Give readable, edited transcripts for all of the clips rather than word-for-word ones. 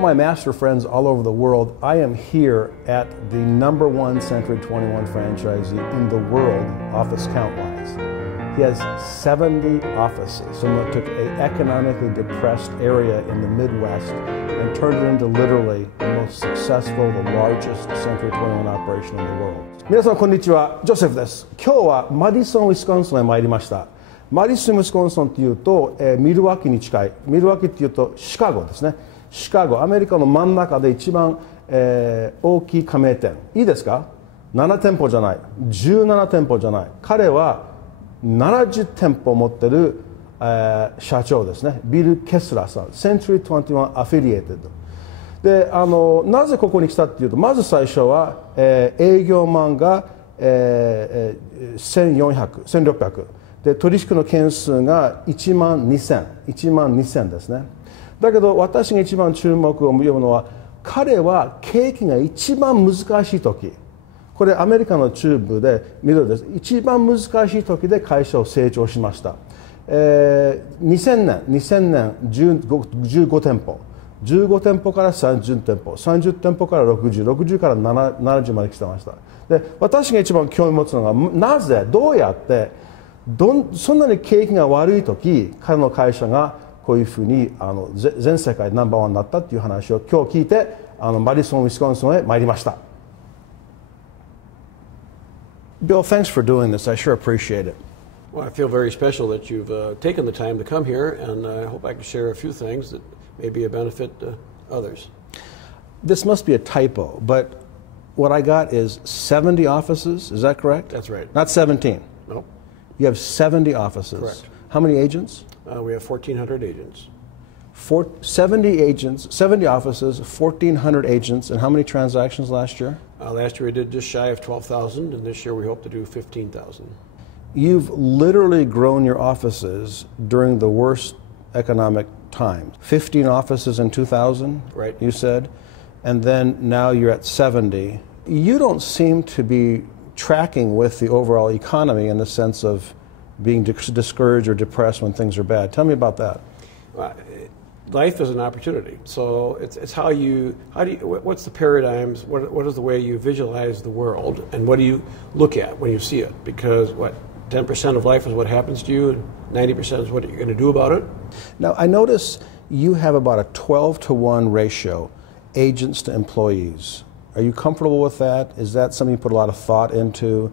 my master friends all over the world, I am here at the #1 Century 21 franchisee in the world, office count-wise. He has 70 offices. Someone took an economically depressed area in the Midwest and turned it into literally the most successful, the largest Century 21 operation in the world. 皆さんこんにちは、ジョセフです。今日はマディソン、ウィスコンソンへ参りました。マディソン、ウィスコンソンっていうと、ミルワキに近い。ミルワキっていうとシカゴですね。シカゴ、アメリカの真ん中で一番、大きい加盟店。いいですか？ 7 店舗じゃない。17店舗じゃない。彼は70店舗持ってる、社長ですね。ビル・ケスラーさん。Century 21 Affiliated。で、なぜここに来たっていうと、まず最初は、営業マンが、1400、1600。で、取引の件数が1万2000ですね。だけど私が一番注目を読むのは、彼は景気が一番難しい時、これアメリカの中部で緑です。一番難しい時で会社を成長しました。2000年15店舗。15店舗から30店舗、30店舗から60、60から70まで来てました。で、私が一番興味持つのが、なぜ、どうやって、そんなに景気が悪い時、彼の会社がこういうふうに全世界ナンバーワンになったっていう話を今日聞いて、マディソン、ウィスコンソンへ参りました。Bill, thanks for doing this. I sure appreciate it. Well, I feel very special that you've taken the time to come here, and I hope I can share a few things that may be a benefit to others. This must be a typo, but what I got is 70 offices. Is that correct? That's right. Not 17. No. You have 70 offices. Correct. How many agents? We have 1,400 agents. 70 agents, 70 offices, 1,400 agents, and how many transactions last year? Last year we did just shy of 12,000, and this year we hope to do 15,000. You've literally grown your offices during the worst economic times. 15 offices in 2000, right? You said, and then now you're at 70. You don't seem to be tracking with the overall economy in the sense of being discouraged or depressed when things are bad. Tell me about that. Life is an opportunity. So it's how do you, what's the paradigms, what is the way you visualize the world, and what do you look at when you see it? Because 10% of life is what happens to you, and 90% is what you're going to do about it. Now, I notice you have about a 12-to-1 ratio, agents to employees. Are you comfortable with that? Is that something you put a lot of thought into?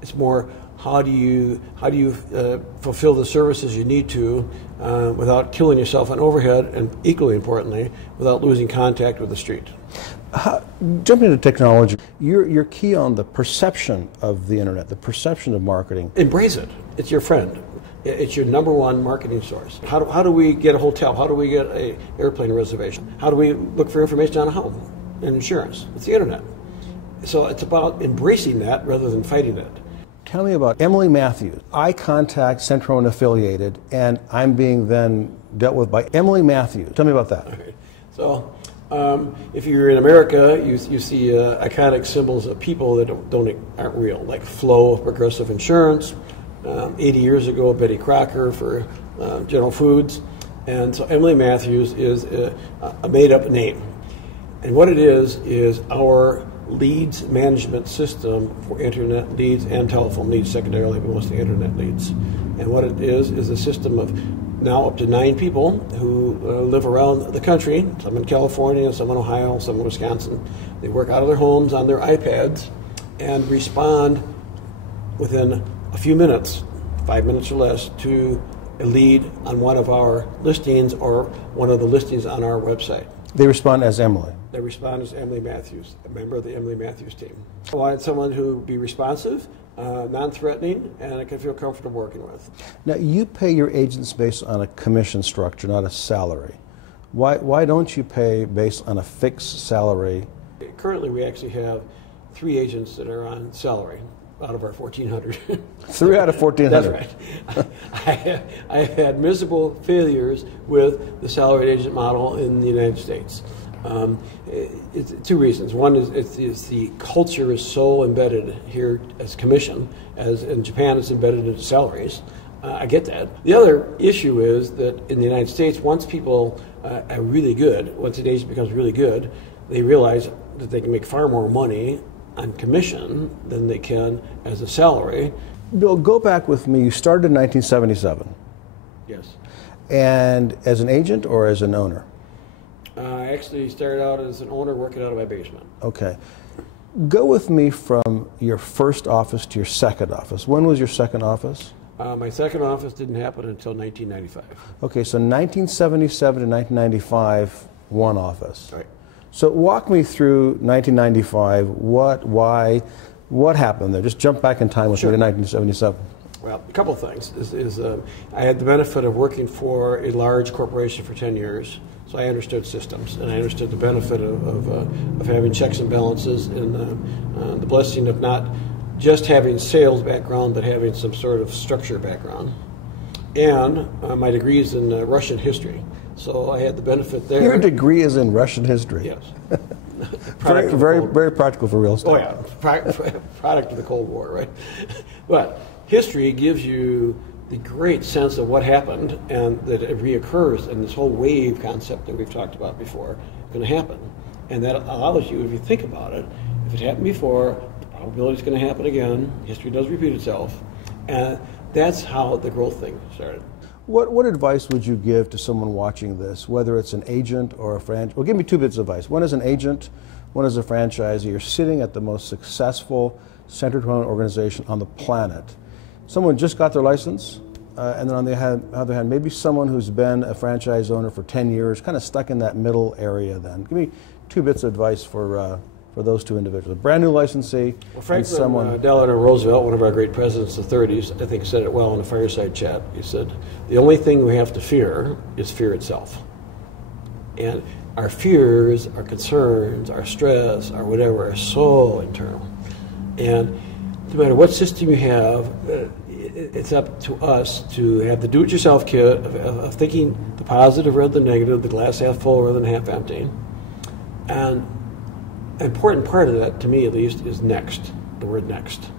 It's more, how do you fulfill the services you need to without killing yourself on overhead, and equally importantly, without losing contact with the street. Jumping into technology, you're key on the perception of the internet, the perception of marketing. Embrace it. It's your friend. It's your #1 marketing source. How do we get a hotel? How do we get an airplane reservation? How do we look for information on a home and insurance? It's the internet. So it's about embracing that rather than fighting it. Tell me about Emily Matthews. I contact Centro and Affiliated, and I'm being then dealt with by Emily Matthews. Tell me about that. Okay. So if you're in America, you see iconic symbols of people that aren't real, like Flo of Progressive Insurance, 80 years ago, Betty Crocker for General Foods. And so Emily Matthews is a made-up name. And what it is our leads management system for internet leads and telephone leads, secondarily, but mostly internet leads. And what it is a system of now up to 9 people who live around the country, some in California, some in Ohio, some in Wisconsin. They work out of their homes on their iPads and respond within a few minutes, 5 minutes or less, to a lead on one of our listings or one of the listings on our website. They respond as Emily. They respond as Emily Matthews, a member of the Emily Matthews team. I wanted someone who would be responsive, non-threatening, and I could feel comfortable working with. Now, you pay your agents based on a commission structure, not a salary. Why don't you pay based on a fixed salary? Currently, we actually have 3 agents that are on salary out of our 1,400. 3 out of 1,400. That's right. I have had miserable failures with the salaried agent model in the United States. It's 2 reasons. One is the culture is so embedded here as commission, as in Japan it's embedded into salaries. I get that. The other issue is that in the United States, once people are really good, once an agent becomes really good, they realize that they can make far more money on commission than they can as a salary. Bill, go back with me. You started in 1977. Yes. And as an agent or as an owner? I actually started out as an owner working out of my basement. Okay. Go with me from your first office to your second office. When was your second office? My second office didn't happen until 1995. Okay, so 1977 to 1995, one office. Right. So walk me through 1995. What, why, what happened there? Just jump back in time with me to 1977. Well, a couple of things. I had the benefit of working for a large corporation for 10 years, so I understood systems, and I understood the benefit of having checks and balances, and the blessing of not just having sales background, but having some sort of structure background. And my degree is in Russian history, so I had the benefit there. Your degree is in Russian history? Yes. Very practical for real estate. Oh yeah, product of the Cold War, right? But history gives you the great sense of what happened and that it reoccurs, and this whole wave concept that we've talked about before is going to happen. And that allows you, if you think about it, if it happened before, the probability is going to happen again. History does repeat itself. And that's how the growth thing started. What advice would you give to someone watching this, whether it's an agent or a franchise? Well, give me two bits of advice. One is an agent, one is a franchisee. You're sitting at the most successful centered home organization on the planet. Someone just got their license, and then on the other hand, maybe someone who's been a franchise owner for 10 years, kind of stuck in that middle area then. Give me two bits of advice for those two individuals. A brand new licensee, well, Franklin and someone... Delano Roosevelt, one of our great presidents of the 30s, I think said it well in a fireside chat. He said, the only thing we have to fear is fear itself. And our fears, our concerns, our stress, our whatever, are so internal. And no matter what system you have, it's up to us to have the do-it-yourself kit of thinking the positive rather than negative, the glass half full rather than half empty. And an important part of that, to me at least, is next, the word next.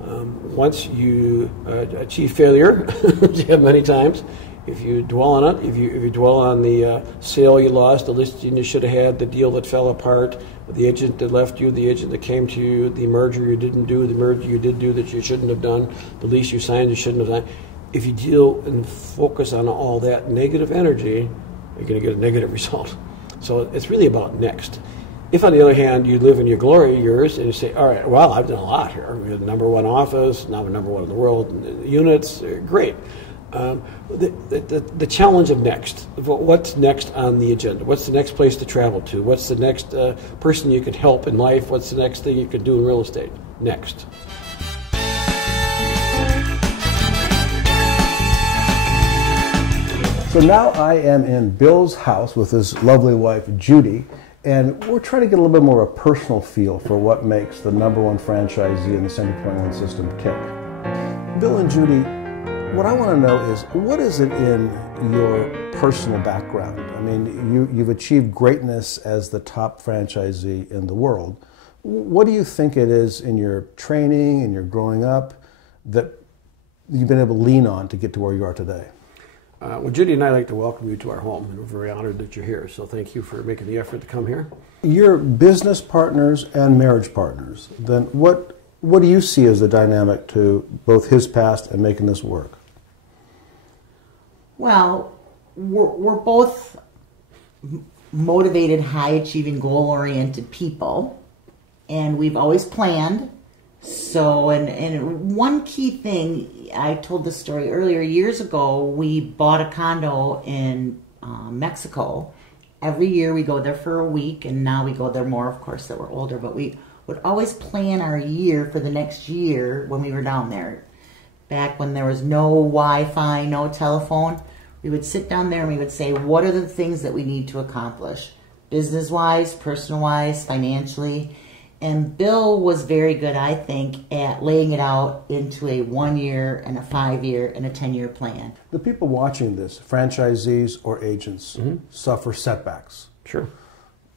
Once you achieve failure, which you have many times, if you dwell on it, if you dwell on the sale you lost, the listing you should have had, the deal that fell apart, the agent that left you, the agent that came to you, the merger you didn't do, the merger you did do that you shouldn't have done, the lease you signed you shouldn't have signed. If you deal and focus on all that negative energy, you're going to get a negative result. So it's really about next. If, on the other hand, you live in your glory years and you say, all right, well, I've done a lot here. We have the #1 office, now we're #1 in the world, and units, great. The challenge of next, what's next on the agenda? What's the next place to travel to? What's the next person you can help in life? What's the next thing you can do in real estate? Next. So now I am in Bill's house with his lovely wife, Judy, and we're trying to get a little bit more of a personal feel for what makes the #1 franchisee in the Century 21 system tick. Bill and Judy, what I want to know is, what is it in your personal background? I mean, you've achieved greatness as the top franchisee in the world. What do you think it is in your training and your growing up that you've been able to lean on to get to where you are today? Well, Judy and I like to welcome you to our home, and we're very honored that you're here. So thank you for making the effort to come here. You're business partners and marriage partners. Then what do you see as the dynamic to both his past and making this work? Well, we're both motivated, high-achieving, goal-oriented people, and we've always planned. So, and one key thing, I told this story earlier, years ago, we bought a condo in Mexico. Every year we go there for a week, and now we go there more, of course, that we're older, but we would always plan our year for the next year when we were down there. Back when there was no Wi-Fi, no telephone, we would sit down there and we would say, what are the things that we need to accomplish? Business-wise, personal-wise, financially. And Bill was very good, I think, at laying it out into a 1-year and a 5-year and a 10-year plan. The people watching this, franchisees or agents, suffer setbacks. Sure.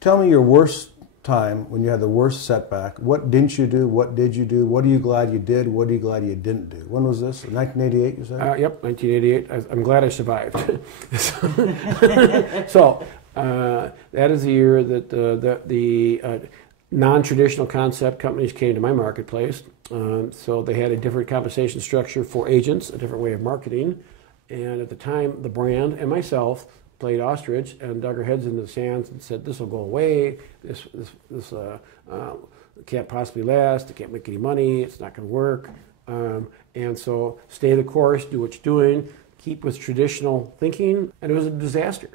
Tell me your worst time when you had the worst setback. What didn't you do? What did you do? What are you glad you did? What are you glad you didn't do? When was this? 1988, you said? Yep, 1988. I'm glad I survived. So that is the year that the non-traditional concept companies came to my marketplace. So they had a different compensation structure for agents, a different way of marketing. And at the time, the brand and myself played ostrich and dug our heads into the sands and said, this will go away, this can't possibly last, it can't make any money, it's not going to work. And so stay the course, do what you're doing, keep with traditional thinking, and it was a disaster.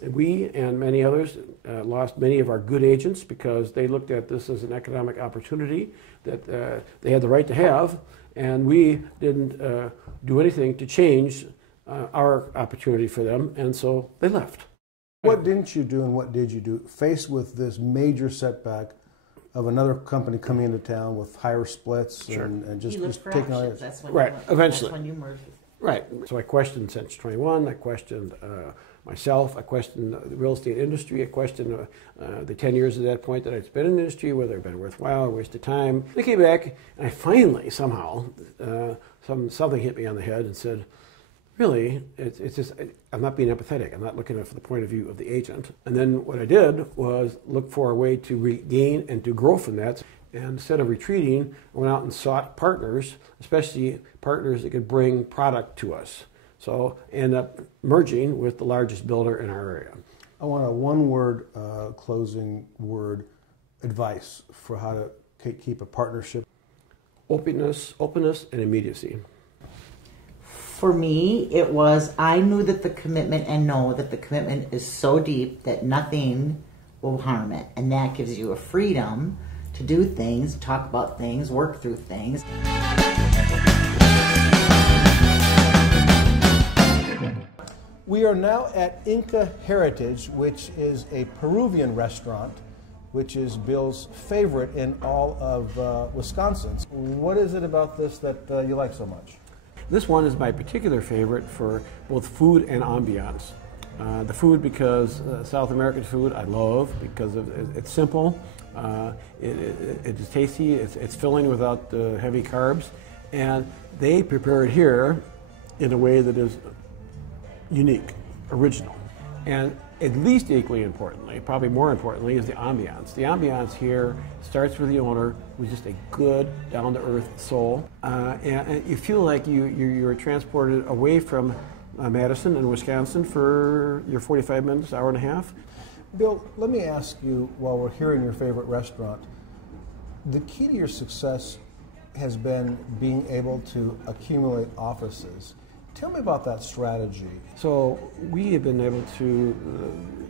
We and many others lost many of our good agents because they looked at this as an economic opportunity that they had the right to have, and we didn't do anything to change our opportunity for them, and so they left. What didn't you do and what did you do faced with this major setback of another company coming into town with higher splits and just taking on it? Eventually. That's when you merged. Right. So I questioned Century 21, I questioned myself, I questioned the real estate industry, I questioned the 10 years at that point that I'd spent in the industry, whether it had been worthwhile or a waste of time. I came back and I finally, somehow, something hit me on the head and said, really, it's just, I'm not being empathetic. I'm not looking at it from the point of view of the agent. And then what I did was look for a way to regain and to grow from that. And instead of retreating, I went out and sought partners, especially partners that could bring product to us. So I ended up merging with the largest builder in our area. I want a one-word closing word advice for how to keep a partnership. Openness, and immediacy. For me, it was, I knew that the commitment and know that the commitment is so deep that nothing will harm it. And that gives you a freedom to do things, talk about things, work through things. We are now at Inca Heritage, which is a Peruvian restaurant, which is Bill's favorite in all of Wisconsin. What is it about this that you like so much? This one is my particular favorite for both food and ambiance. The food because South American food I love because it's simple, it is tasty, it's filling without heavy carbs, and they prepare it here in a way that is unique, original. And at least equally importantly, probably more importantly, is the ambiance. The ambiance here starts with the owner, who's just a good, down-to-earth soul, and you feel like you're transported away from Madison and Wisconsin for your 45 minutes, hour and a half. Bill, let me ask you, while we're here in your favorite restaurant, the key to your success has been being able to accumulate offices. Tell me about that strategy. So we have been able to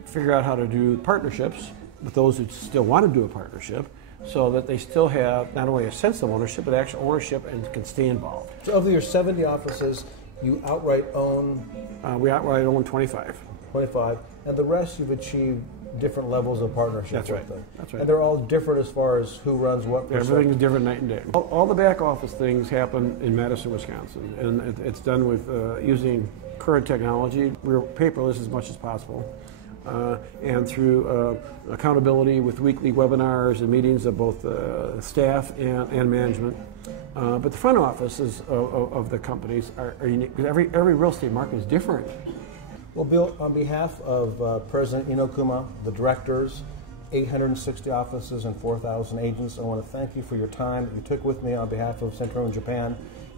figure out how to do partnerships with those who still want to do a partnership so that they still have not only a sense of ownership, but actual ownership and can stay involved. So of your 70 offices, you outright own? We outright own 25. 25. And the rest you've achieved different levels of partnership. That's right. With them. That's right. And they're all different as far as who runs what percent? Everything's different night and day. All the back office things happen in Madison, Wisconsin, and it's done with using current technology. We're paperless as much as possible, and through accountability with weekly webinars and meetings of both staff and management. But the front offices of the companies are unique because every real estate market is different. Well, Bill, on behalf of President Inokuma, the directors, 860 offices and 4,000 agents, I want to thank you for your time that you took with me on behalf of Central and Japan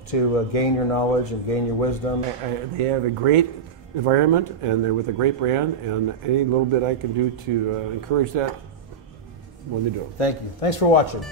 to gain your knowledge and gain your wisdom. They have a great environment and they're with a great brand, and any little bit I can do to encourage that, when they do it. Thank you. Thanks for watching.